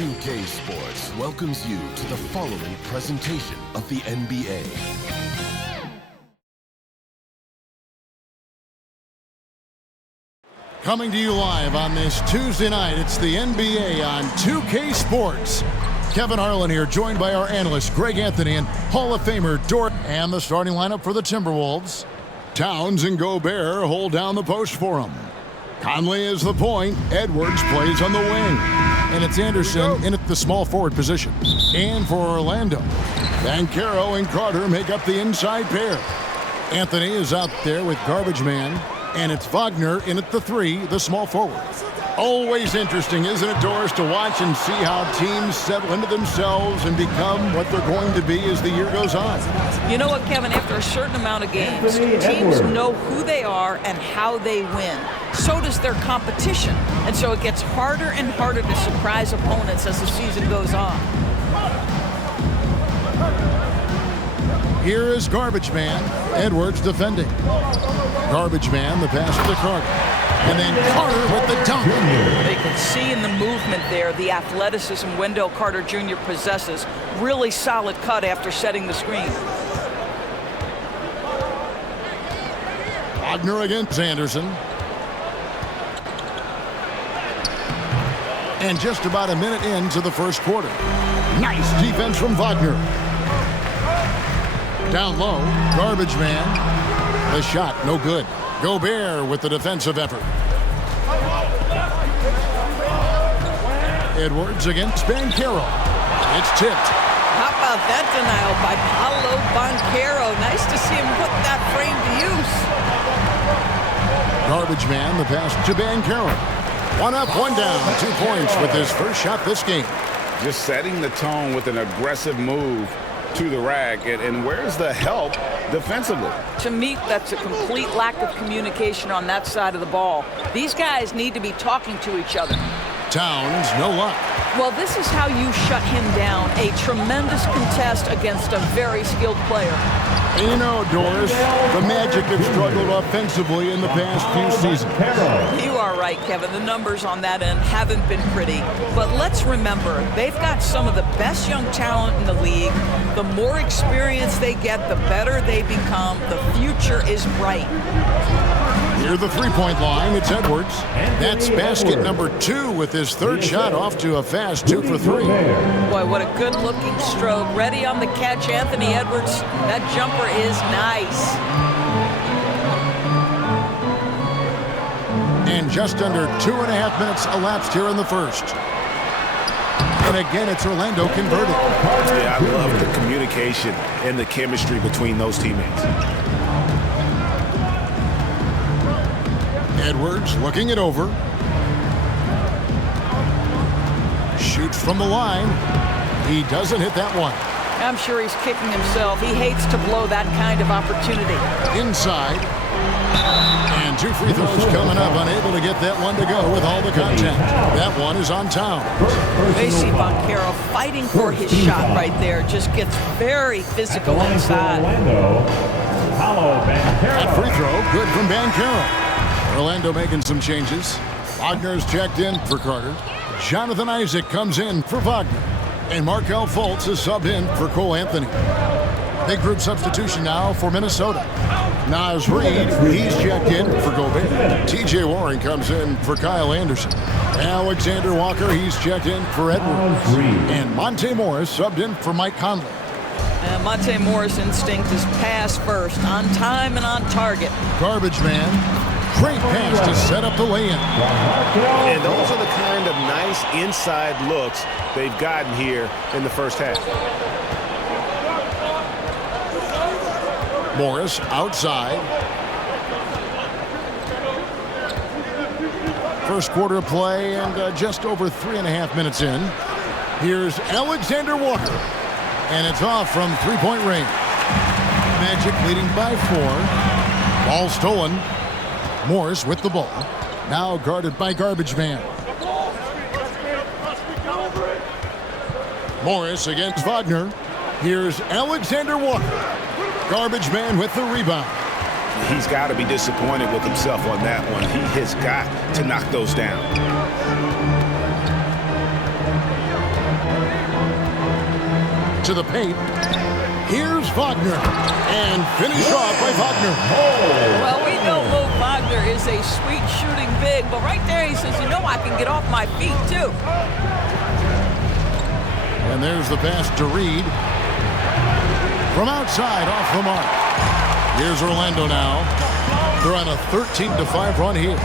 NBA2K Sports welcomes you to the following presentation of the NBA. Coming to you live on this Tuesday night, it's the NBA on 2K Sports. Kevin Harlan here, joined by our analyst Greg Anthony and Hall of Famer Dort. And the starting lineup for the Timberwolves. Towns and Gobert hold down the post for him. Conley is the point. Edwards plays on the wing. And it's Anderson in at the small forward position. And for Orlando, Banchero and Carter make up the inside pair. Anthony is out there with Garbage Man. And it's Wagner in at the 3, the small forward. Always interesting, isn't it, Doris, to watch and see how teams settle into themselves and become what they're going to be as the year goes on. You know what, Kevin? After a certain amount of games, teams know who they are and how they win. So does their competition. And so it gets harder and harder to surprise opponents as the season goes on. Here is Garbage Man. Edwards defending. Garbage Man, the pass to Carter. And then Carter with the dunk. They can see in the movement there the athleticism Wendell Carter Jr. possesses. Really solid cut after setting the screen. Wagner against Anderson. And just about a minute into the first quarter. Nice defense from Wagner. Down low, Garbage Man. The shot, no good. Gobert with the defensive effort. Edwards against Banchero. It's tipped. How about that denial by Paolo Banchero? Nice to see him put that frame to use. Garbage Man, the pass to Banchero. 1 up, 1 down. 2 points with his first shot this game. Just setting the tone with an aggressive move to the rack, and where's the help defensively? To me, that's a complete lack of communication on that side of the ball. These guys need to be talking to each other. Towns, no luck. Well, this is how you shut him down. A tremendous contest against a very skilled player. And you know, Doris, the Magic have struggled offensively in the past few seasons. You are right, Kevin. The numbers on that end haven't been pretty. But let's remember, they've got some of the best young talent in the league. The more experience they get, the better they become. The future is bright. Near the three-point line, it's Edwards. That's basket number 2 with his third shot off to a fast 2 for 3. Boy, what a good-looking stroke. Ready on the catch, Anthony Edwards. That jumper is nice. And just under 2.5 minutes elapsed here in the first. And again, it's Orlando converted. Yeah, I love the communication and the chemistry between those teammates. Edwards looking it over. Shoots from the line. He doesn't hit that one. I'm sure he's kicking himself. He hates to blow that kind of opportunity. Inside. And 2 free throws coming up. Unable to get that one to go with all the contact. That one is on Towns. They see Banchero fighting for his shot right there. Just gets very physical inside. That free throw, good from Banchero. Orlando making some changes. Wagner's checked in for Carter. Jonathan Isaac comes in for Wagner. And Markelle Fultz is subbed in for Cole Anthony. Big group substitution now for Minnesota. Naz Reid, he's checked in for Gobert. T.J. Warren comes in for Kyle Anderson. Alexander Walker, he's checked in for Edwards. And Monte Morris subbed in for Mike Conley. And Monte Morris' instinct is pass first, on time and on target. Garbage Man. Great pass to set up the lay-in. And those are the kind of nice inside looks they've gotten here in the first half. Morris outside. First quarter of play and just over 3.5 minutes in. Here's Alexander Walker. And it's off from three-point range. Magic leading by 4. Ball stolen. Morris with the ball. Now guarded by Garbage Man. Morris against Wagner. Here's Alexander Walker. Garbage Man with the rebound. He's got to be disappointed with himself on that one. He has got to knock those down. to the paint. Here's Wagner, and finished off by Wagner. Well, we know Mo Wagner is a sweet shooting big, but right there he says, you know, I can get off my feet too. And there's the pass to Reed. From outside, off the mark. Here's Orlando now. They're on a 13-5 run here.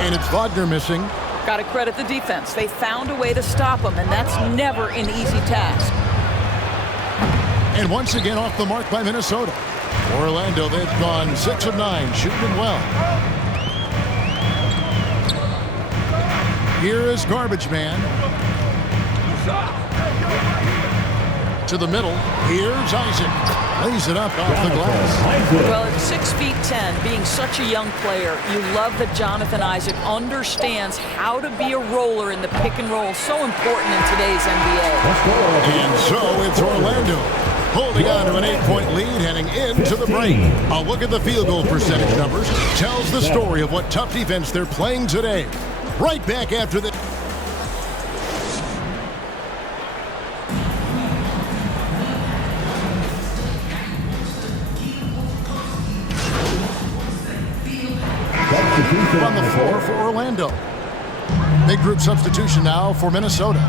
And it's Wagner missing. Got to credit the defense. They found a way to stop him, and that's never an easy task. And once again off the mark by Minnesota. Orlando, they've gone 6 of 9, shooting well. Here is Garbage Man. To the middle. Here's Isaac. Lays it up off the glass. Well, at 6'10", being such a young player, you love that Jonathan Isaac understands how to be a roller in the pick and roll. So important in today's NBA. And so it's Orlando holding on to an 8-point lead heading into the break. A look at the field goal percentage numbers tells the story of what tough defense they're playing today. Right back after the... on the floor for Orlando. Big group substitution now for Minnesota.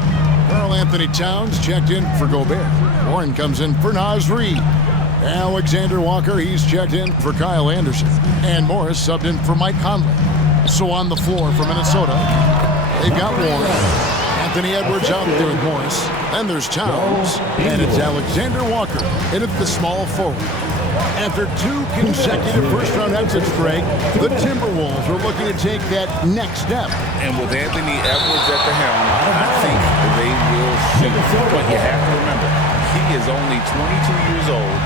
Karl Anthony Towns checked in for Gobert. Warren comes in for Naz Reid. Alexander Walker, he's checked in for Kyle Anderson. And Morris subbed in for Mike Conley. So on the floor for Minnesota, they've got Warren. Anthony Edwards out there with Morris. Then there's Towns. And it's Alexander Walker in at the small forward. After 2 consecutive first-round exits, Greg, the Timberwolves are looking to take that next step. And with Anthony Edwards at the helm, I think they will shoot. But you have to remember, he is only 22 years old.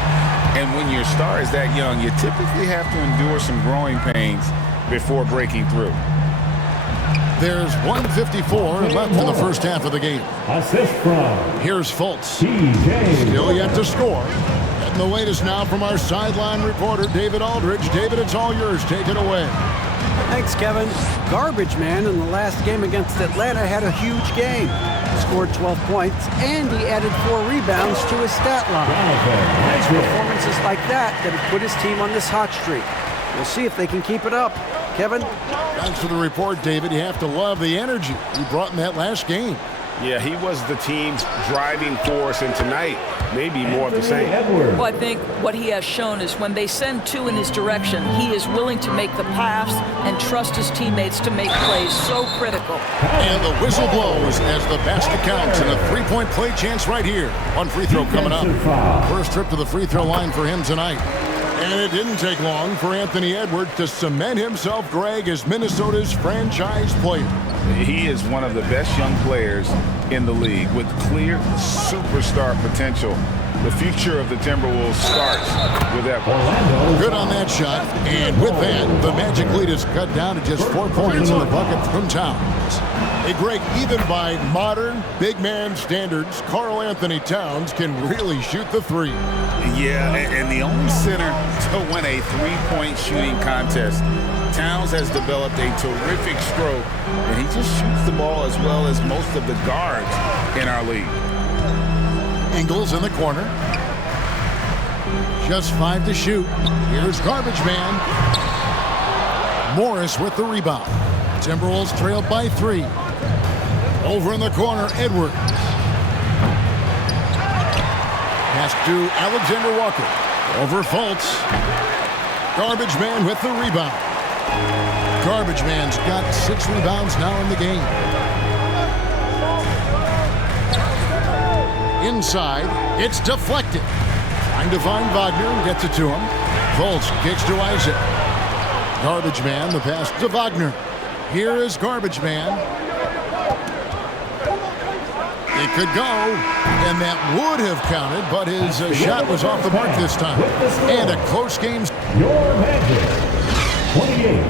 And when your star is that young, you typically have to endure some growing pains before breaking through. There's 1:54 left in the first half of the game. Assist from Here's Fultz. TJ. Still yet to score. And the latest now from our sideline reporter, David Aldridge. David, it's all yours. Take it away. Thanks, Kevin. Garbage Man in the last game against Atlanta had a huge game. Scored 12 points, and he added 4 rebounds to his stat line. It's performances like that that have put his team on this hot streak. We'll see if they can keep it up. Kevin? Thanks for the report, David. You have to love the energy he brought in that last game. Yeah, he was the team's driving force, and tonight, maybe more of the same. Well, I think what he has shown is when they send 2 in his direction, he is willing to make the pass and trust his teammates to make plays. So critical. And the whistle blows as the basket counts and a 3-point play chance right here. One free throw coming up. First trip to the free throw line for him tonight. And it didn't take long for Anthony Edwards to cement himself, Greg, as Minnesota's franchise player. He is one of the best young players in the league with clear superstar potential. The future of the Timberwolves starts with Edwards. Good on that shot. And with that, the Magic lead is cut down to just 4 points in the bucket from Towns. Hey, Greg, even by modern big man standards, Karl Anthony Towns can really shoot the 3. Yeah, and the only center to win a 3-point shooting contest. Towns has developed a terrific stroke, and he just shoots the ball as well as most of the guards in our league. Ingles in the corner. Just 5 to shoot. Here's Garbage Man. Morris with the rebound. Timberwolves trailed by 3. Over in the corner, Edwards. Pass to Alexander Walker. Over Fultz. Garbage Man with the rebound. Garbage Man's got 6 rebounds now in the game. Inside, it's deflected. Trying to find Wagner and gets it to him. Fultz kicks to Isaac. Garbage Man, the pass to Wagner. Here is Garbage Man. It could go, and that would have counted, but his shot was off the mark this time. And a close game. Your Magic 28.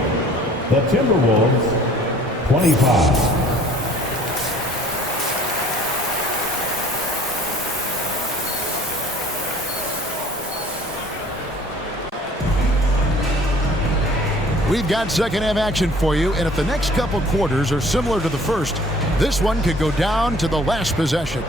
The Timberwolves 25. We've got second half action for you, and if the next couple quarters are similar to the first, this one could go down to the last possession.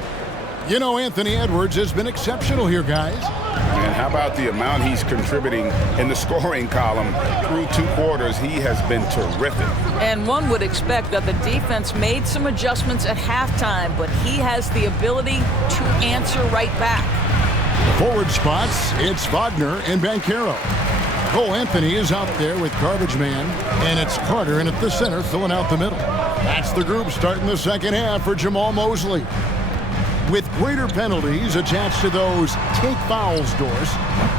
You know, Anthony Edwards has been exceptional here, guys. And how about the amount he's contributing in the scoring column through 2 quarters? He has been terrific. And one would expect that the defense made some adjustments at halftime, but he has the ability to answer right back. Forward spots, it's Wagner and Banchero. Cole Anthony is out there with garbage man, and it's Carter in at the center filling out the middle. That's the group starting the second half for Jamal Mosley. With greater penalties attached to those take fouls doors,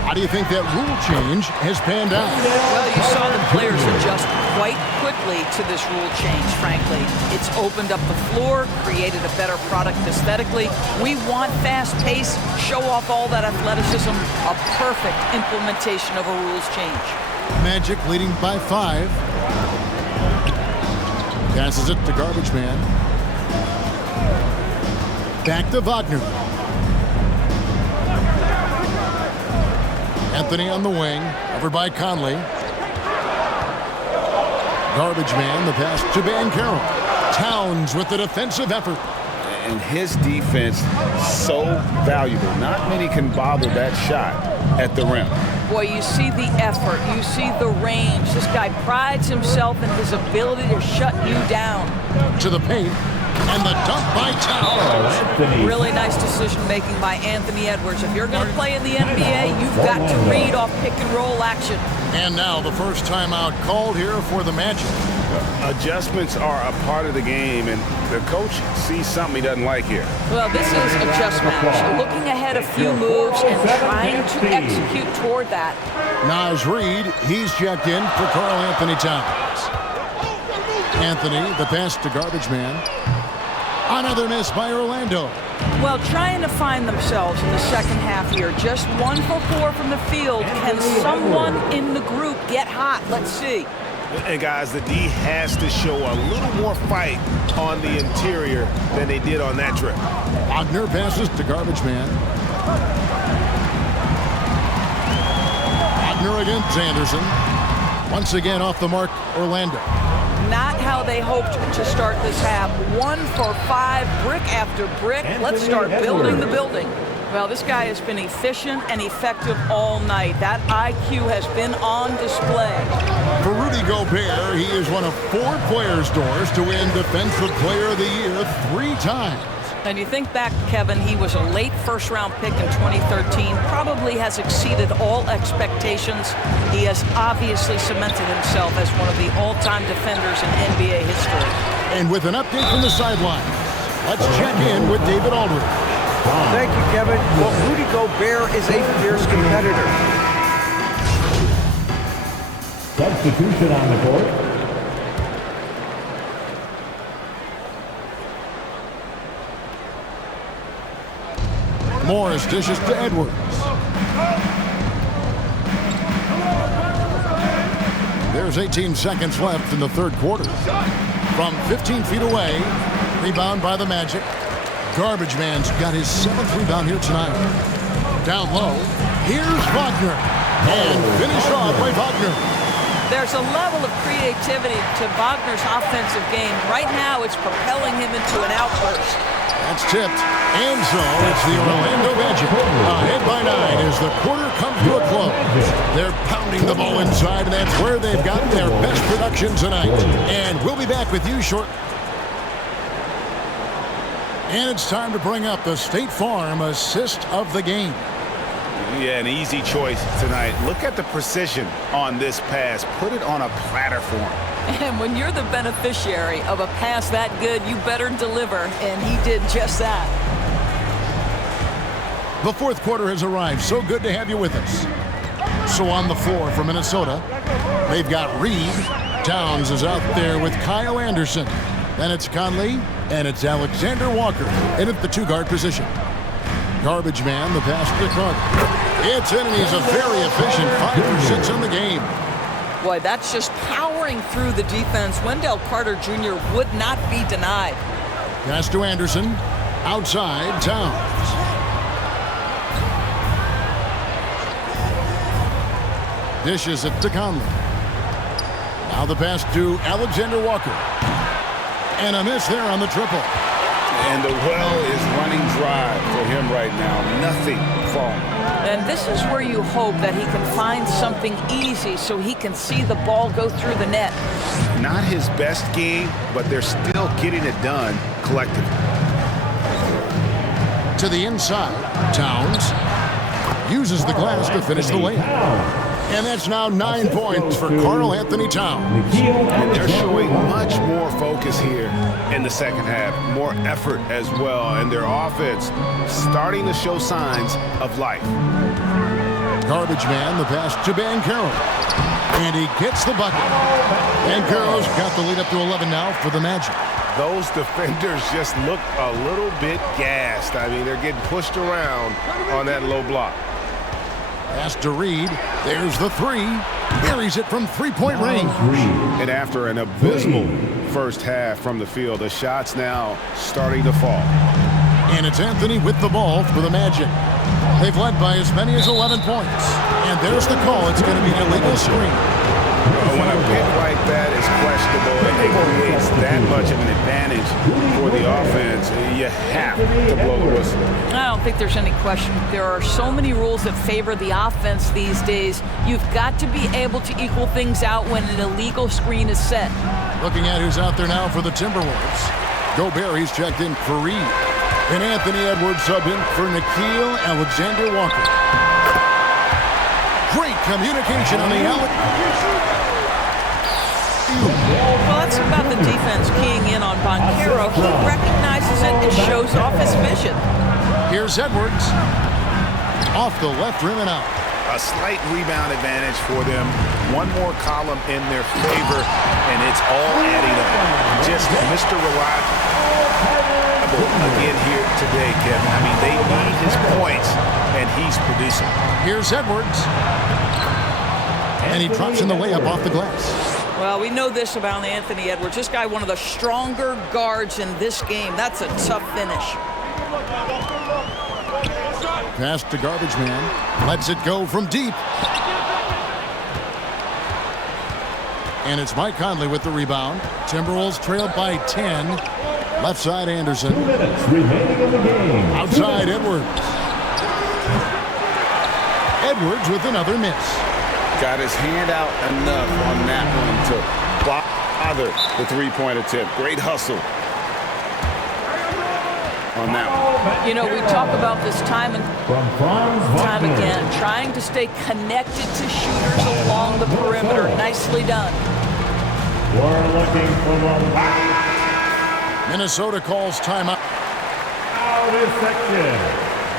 how do you think that rule change has panned out? Well, you saw the players adjust quite quickly to this rule change, frankly. It's opened up the floor, created a better product aesthetically. We want fast pace, show off all that athleticism, a perfect implementation of a rules change. Magic leading by 5. Passes it to garbage man. Back to Wagner. Anthony on the wing, over by Conley. Garbage man, the pass to Banchero. Towns with the defensive effort. And his defense so valuable. Not many can bother that shot at the rim. Boy, you see the effort, you see the range. This guy prides himself in his ability to shut you down. To the paint, and the dunk by Towns. Really nice decision-making by Anthony Edwards. If you're going to play in the NBA, you've got to read off pick-and-roll action. And now the first timeout called here for the Magic. Adjustments are a part of the game, and the coach sees something he doesn't like here. Well, this is a just match. Looking ahead a few moves and trying to execute toward that. Naz Reid, he's checked in for Karl Anthony Towns. Anthony, the pass to garbage man. Another miss by Orlando. Well, trying to find themselves in the second half here. Just 1 for 4 from the field. Can someone in the group get hot? Let's see. And guys, the D has to show a little more fight on the interior than they did on that trip. Wagner passes to garbage man. Wagner against Anderson. Once again off the mark, Orlando. Not how they hoped to start this half. 1 for 5, brick after brick. Let's start building the building. Well, this guy has been efficient and effective all night. That IQ has been on display. For Rudy Gobert, he is one of 4 players' doors to win Defensive Player of the Year 3 times. And you think back, Kevin, he was a late first-round pick in 2013, probably has exceeded all expectations. He has obviously cemented himself as one of the all-time defenders in NBA history. And with an update from the sideline, let's check in with David Aldridge. Thank you, Kevin. Well, Rudy Gobert is a fierce competitor. Substitution on the court. Morris dishes to Edwards. There's 18 seconds left in the third quarter. From 15 feet away, rebound by the Magic. Garbage man's got his 7th rebound here tonight. Down low, here's Wagner. And finish off by Wagner. There's a level of creativity to Wagner's offensive game. Right now, it's propelling him into an outburst. That's tipped. And so it's the Orlando Magic ahead by 9 as the quarter comes to a close. They're pounding the ball inside, and that's where they've gotten their best production tonight. And we'll be back with you shortly. And it's time to bring up the State Farm assist of the game. Yeah, an easy choice tonight. Look at the precision on this pass. Put it on a platter for him. And when you're the beneficiary of a pass that good, you better deliver, and he did just that. The fourth quarter has arrived. So good to have you with us. So on the floor for Minnesota, they've got Reid. Towns is out there with Kyle Anderson. Then it's Conley, and it's Alexander Walker in at the 2-guard position. Garbage man, the pass to Carter. It's in, and he's a very efficient 5 for 6 on the game. Boy, that's just powering through the defense. Wendell Carter Jr. would not be denied. Pass to Anderson. Outside, Towns. Dishes it to Conley. Now the pass to Alexander Walker. And a miss there on the triple. And the well is running dry for him right now. Nothing falling. And this is where you hope that he can find something easy so he can see the ball go through the net. Not his best game, but they're still getting it done collectively. To the inside, Towns uses the glass to finish the layup. And that's now 9 points for Karl Anthony Towns. And they're showing much more focus here in the second half. More effort as well. And their offense starting to show signs of life. Garbage man, the pass to Banchero. And he gets the bucket. Banchero's got the lead up to 11 now for the Magic. Those defenders just look a little bit gassed. I mean, they're getting pushed around on that low block. Pass to Reed. There's the three. Buries it from three-point range. And after an abysmal first half from the field, the shots now starting to fall. And it's Anthony with the ball for the Magic. They've led by as many as 11 points. And there's the call. It's going to be an illegal screen. When a pick like that is questionable and it creates that much of an advantage for the offense, you have to blow the whistle. I don't think there's any question. There are so many rules that favor the offense these days. You've got to be able to equal things out when an illegal screen is set. Looking at who's out there now for the Timberwolves. Gobert, he's checked in for Reed. And Anthony Edwards sub in for Nickeil Alexander-Walker. Great communication on the alley. Well, that's about the defense keying in on Banchero. He recognizes it and shows off his vision. Here's Edwards. Off the left rim and out. A slight rebound advantage for them. One more column in their favor, and it's all adding up. Just Mr. Reliable again here today, Kevin. I mean, they need his points, and he's producing. Here's Edwards. And he drops in the layup off the glass. Well, we know this about Anthony Edwards. This guy, one of the stronger guards in this game. That's a tough finish. Pass to Garbage Man. Lets it go from deep. And it's Mike Conley with the rebound. Timberwolves trailed by 10. Left side, Anderson. 2 minutes remaining in the game. Outside, Edwards. Edwards with another miss. Got his hand out enough on that one to bother the three-point attempt. Great hustle on that one. You know, we talk about this time and time again, trying to stay connected to shooters along the perimeter. Nicely done. We're looking for the Minnesota calls timeout. out of section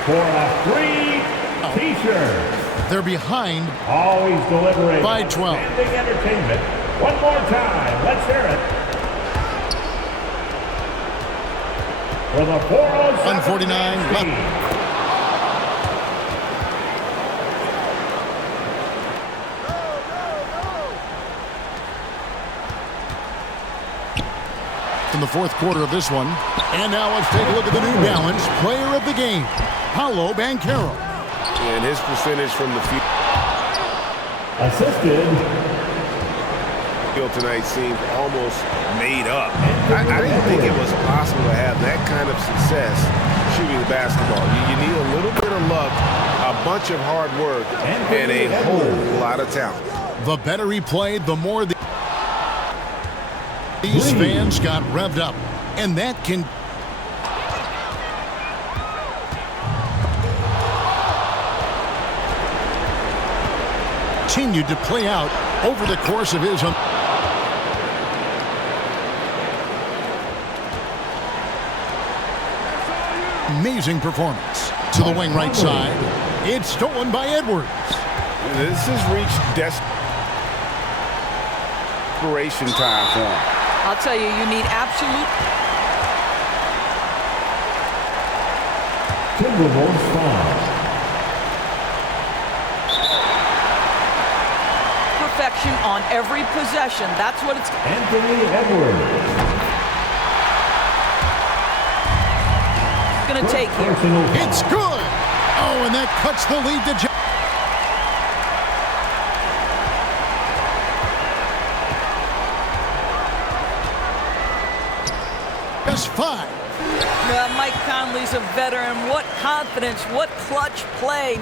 for a free T-shirt. They're behind Always deliberating. by 12. Standing entertainment. One more time. Let's hear it. For the 407 149 left. In the fourth quarter of this one. And now let's take a look at the New Balance player of the game, Paolo Banchero. And his percentage from the field assisted tonight seems almost made up. I didn't think it was possible to have that kind of success shooting the basketball. You need a little bit of luck, a bunch of hard work, and a whole lot of talent. The better he played, the more these fans got revved up. And that can continued to play out over the course of his amazing performance. To the wing right side. It's stolen by Edwards. This has reached desperation time for him. I'll tell you, you need absolute Timberwolves foul. perfection on every possession. That's what it's Anthony Edwards. going to take here. It's good. Oh, and that cuts the lead to just 5. Mike Conley's a veteran. What confidence, what clutch play.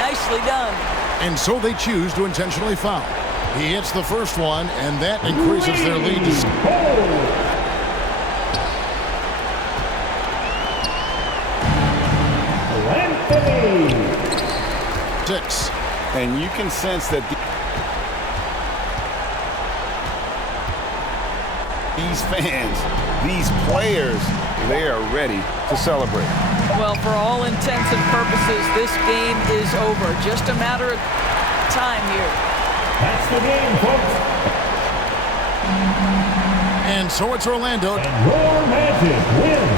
Nicely done. And so they choose to intentionally foul. He hits the first one, and that increases their lead to 6. And you can sense that these fans, these players, they are ready to celebrate. Well, for all intents and purposes, this game is over. Just a matter of time here. That's the game, folks. And so it's Orlando. And your Magic win.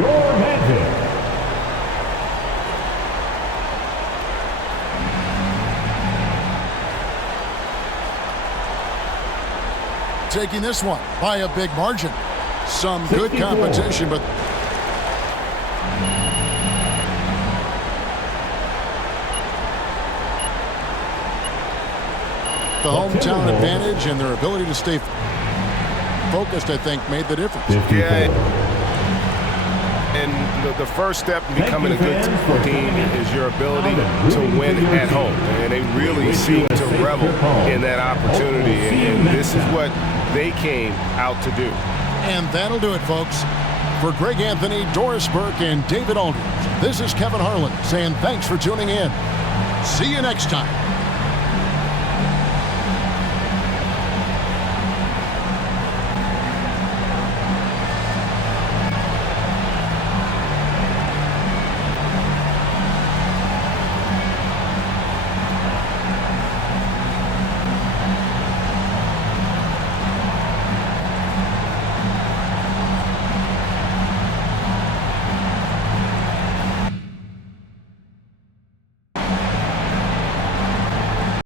Your Magic. Taking this one by a big margin. Some good 64. competition, but the hometown advantage and their ability to stay focused, I think, made the difference. 54. Yeah. And the first step in becoming a good team is your ability to win at home. And they really seem to revel in that opportunity. And this is what they came out to do. And that'll do it, folks. For Greg Anthony, Doris Burke, and David Aldridge, this is Kevin Harlan saying thanks for tuning in. See you next time.